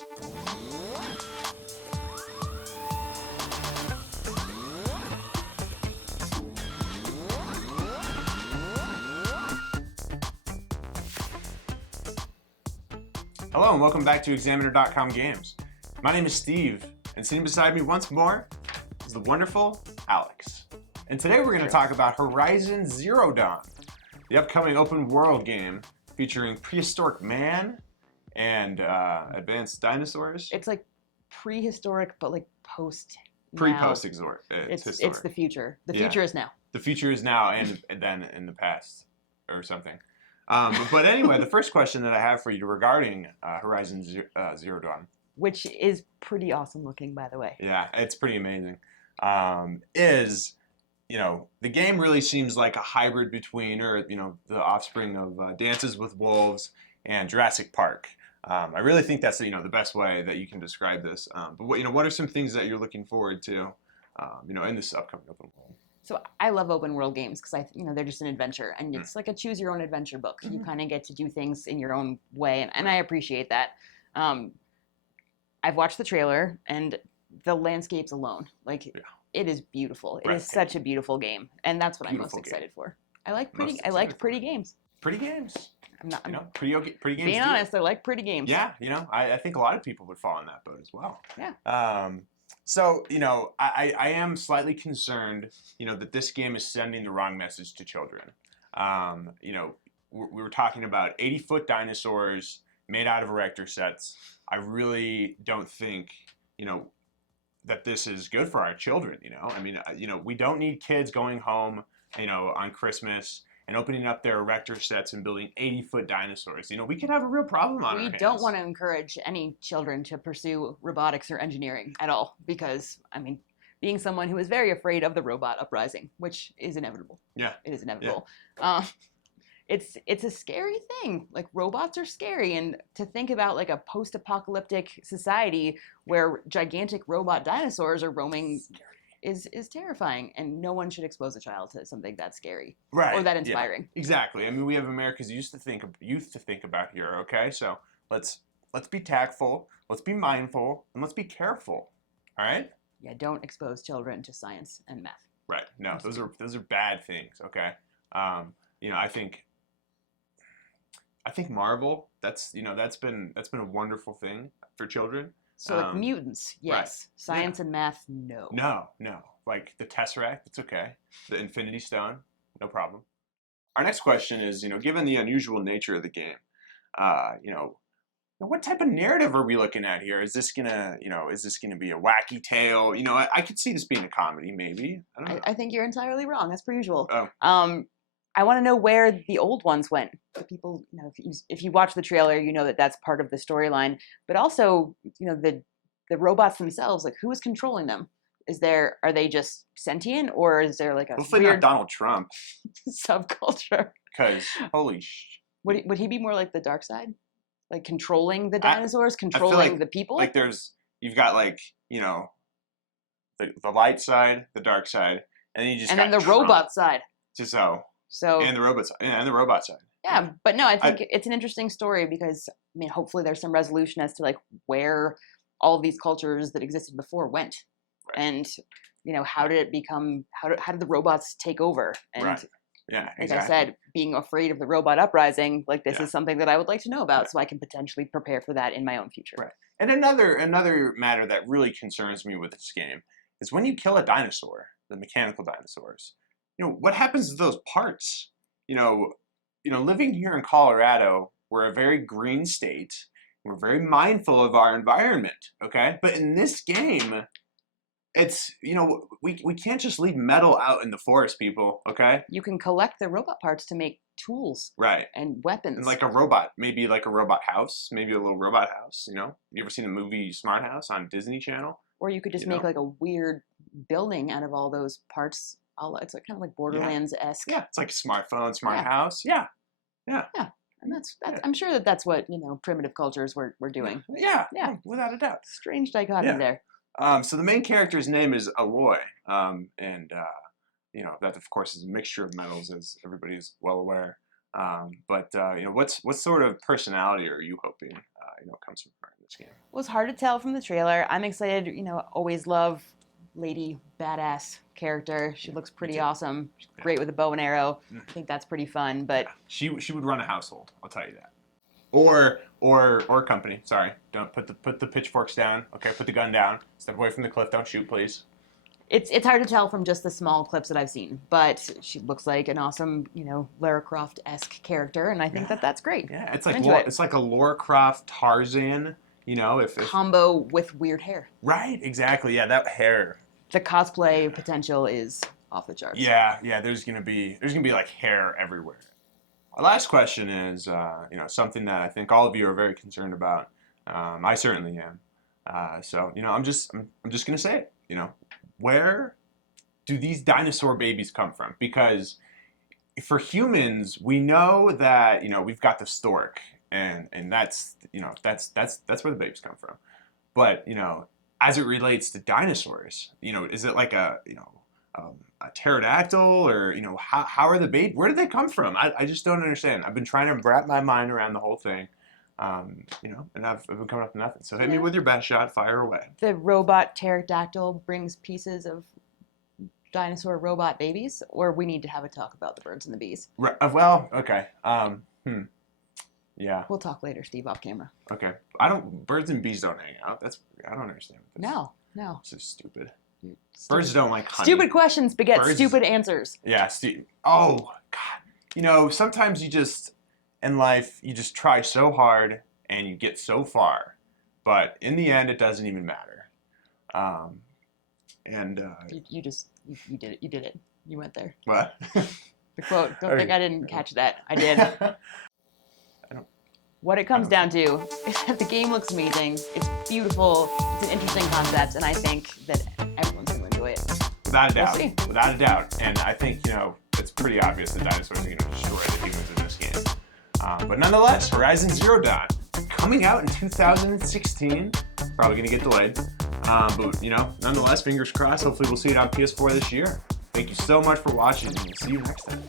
Hello and welcome back to Examiner.com Games. My name is Steve, and sitting beside me once more is the wonderful Alex. And today we're going to talk about Horizon Zero Dawn, the upcoming open world game featuring prehistoric man and advanced dinosaurs. It's like prehistoric, but like post. Pre-post exhort. It's the future. The future is now. The future is now, and then in the past, or something. But anyway, the first question that I have for you regarding Horizon Zero Dawn, which is pretty awesome looking, by the way. Yeah, it's pretty amazing. Is, the game really seems like a hybrid between, or the offspring of Dances with Wolves and Jurassic Park. I really think that's the best way that you can describe this. But what are some things that you're looking forward to, in this upcoming open world? So I love open world games because they're just an adventure, and it's like a choose your own adventure book. Mm-hmm. You kind of get to do things in your own way, and I appreciate that. I've watched the trailer, and the landscapes alone, it is beautiful. It is such a beautiful game, and that's what I'm most excited for. I like pretty games. Pretty games. I'm not. Pretty games. Being honest, I like pretty games. Yeah, I think a lot of people would fall in that boat as well. Yeah. So, I am slightly concerned, that this game is sending the wrong message to children. We were talking about 80-foot dinosaurs made out of erector sets. I really don't think, that this is good for our children, we don't need kids going home, on Christmas and opening up their erector sets and building 80-foot dinosaurs. We could have a real problem on our hands. We don't want to encourage any children to pursue robotics or engineering at all because, being someone who is very afraid of the robot uprising, which is inevitable. Yeah. It is inevitable. Yeah. It's a scary thing. Like, robots are scary, and to think about like a post-apocalyptic society where gigantic robot dinosaurs are roaming is terrifying, and no one should expose a child to something that scary or that inspiring. Yeah, exactly. We have America's youth to think about here. Okay, so let's be tactful, let's be mindful, and let's be careful. All right. Yeah, don't expose children to science and math. Right. No, those are bad things. Okay. I think Marvel. That's been a wonderful thing for children. So like mutants, yes. Right. Science and math, no. No. Like the Tesseract, it's okay. The Infinity Stone, no problem. Our next question is, given the unusual nature of the game, what type of narrative are we looking at here? Is this gonna be a wacky tale? I could see this being a comedy, maybe. I don't know. I think you're entirely wrong. That's per usual. Oh. I want to know where the old ones went. The people, if you watch the trailer, that's part of the storyline. But also, the robots themselves, like who is controlling them? Are they just sentient, or is there like a hopefully not Donald Trump subculture? Because holy would he be more like the dark side, like controlling the dinosaurs, controlling the people? Like you've got the light side, the dark side, and then then the Trump. Robot side. And the robot side. Yeah, but no, I think it's an interesting story because hopefully there's some resolution as to like where all these cultures that existed before went, and how did it become? How did the robots take over? And right. Yeah, exactly. Like I said, being afraid of the robot uprising, like this is something that I would like to know about, so I can potentially prepare for that in my own future. Right. And another matter that really concerns me with this game is when you kill a dinosaur, the mechanical dinosaurs. What happens to those parts? Living here in Colorado, we're a very green state. We're very mindful of our environment, okay? But in this game, it's, we can't just leave metal out in the forest, people, okay? You can collect the robot parts to make tools. Right. And weapons. And like a robot, maybe like a robot house, maybe a little robot house, You ever seen the movie Smart House on Disney Channel? Or you could just make like a weird building out of all those parts. It's like kind of like Borderlands-esque. Yeah, it's like a smartphone, smart house. Yeah. And that's I'm sure that's what primitive cultures were doing. Yeah, without a doubt. Strange dichotomy there. So the main character's name is Aloy, and that of course is a mixture of metals, as everybody is well aware. But what sort of personality are you hoping comes from her in this game? Well, it's hard to tell from the trailer. I'm excited. Always love lady badass character. She looks pretty awesome. She's great with a bow and arrow. I think that's pretty fun. But she would run a household. I'll tell you that. Or company. Sorry, don't put the pitchforks down. Okay, put the gun down. Step away from the cliff. Don't shoot, please. It's hard to tell from just the small clips that I've seen, but she looks like an awesome, Lara Croft-esque character, and I think that's great. Yeah, it's like a Lara Croft Tarzan, if combo with weird hair. Right, exactly. Yeah, that hair. The cosplay potential is off the charts. Yeah. There's gonna be like hair everywhere. Our last question is, something that I think all of you are very concerned about. I certainly am. So I'm just gonna say it. Where do these dinosaur babies come from? Because for humans, we know that we've got the stork, and that's where the babies come from. But as it relates to dinosaurs, is it like a pterodactyl, or how are the babies? Where did they come from? I just don't understand. I've been trying to wrap my mind around the whole thing. And I've been coming up with nothing. So hit me with your best shot, fire away. The robot pterodactyl brings pieces of dinosaur robot babies, or we need to have a talk about the birds and the bees. Right, well, okay. Yeah. We'll talk later, Steve, off camera. Okay. Birds and bees don't hang out. I don't understand. No. This is stupid. Birds don't like honey. Stupid questions beget stupid answers. Yeah, oh, God. Sometimes in life, you just try so hard and you get so far, but in the end, it doesn't even matter. You did it. You did it. You went there. What? The quote. Don't think I didn't catch that. I did. What it comes down to is that the game looks amazing. It's beautiful. It's an interesting concept, and I think that everyone's going to enjoy it. Without a doubt. We'll see. Without a doubt. And I think it's pretty obvious that dinosaurs are going to destroy the humans in this game. But nonetheless, Horizon Zero Dawn, coming out in 2016, probably going to get delayed. But, nonetheless, fingers crossed, hopefully we'll see it on PS4 this year. Thank you so much for watching, and we'll see you next time.